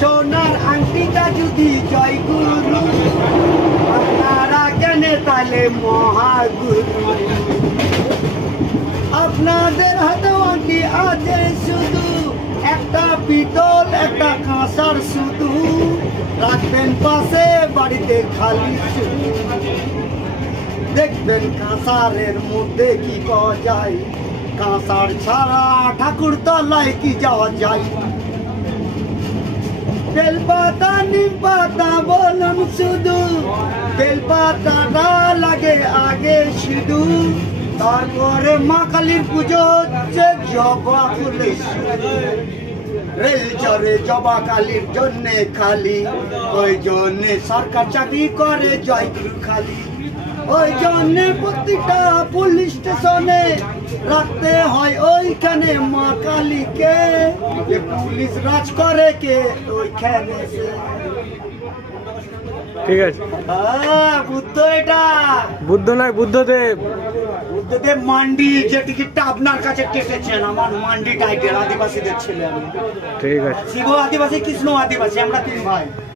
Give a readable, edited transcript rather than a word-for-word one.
সোনার আংটিটা যদি জয়গুরু, আপনারা কেন তাহলে মহাগুরু? আপনাদের হাতেও আংটি আছে শুধু, একটা পিতল একটা কাঁসার শুধু, রাখবেন পাশে বাড়িতে খালি শুধু। দেখবেন কাঁসারের মধ্যে কি পাওয়া যায়, কাঁসার ছাড়া ঠাকুর তলায় কি যাওয়া যায়? বেলপাতা নিম পাতা বলুন শুধু, বেলপাতাটা লাগে আগে শুধু, তারপরে মা কালীর পুজো হচ্ছে জবা ফুলে রেল চড়ে জবা কালীর জন্যে খালি, ওই জন্যে সরকার চাকরি করে জয়গুরু খালি। ওই জন্যে প্রত্যেকটা পুলিশ স্টেশনে রাখতে হয় ওইখানে মা কালীকে, পুলিশ রাজ করে কে ওইখানে। ঠিক আছে, বুদ্ধ এটা বুদ্ধ নয় বুদ্ধদেব। বুদ্ধদেব মান্ডি, যে টিকিটটা আপনার কাছে কেটেছেন, আমার মান্ডি টাইটেল, আদিবাসীদের ছেলে আমি। ঠিক আছে, শিব আদিবাসী, কৃষ্ণ আদিবাসী, আমরা 3 ভাই।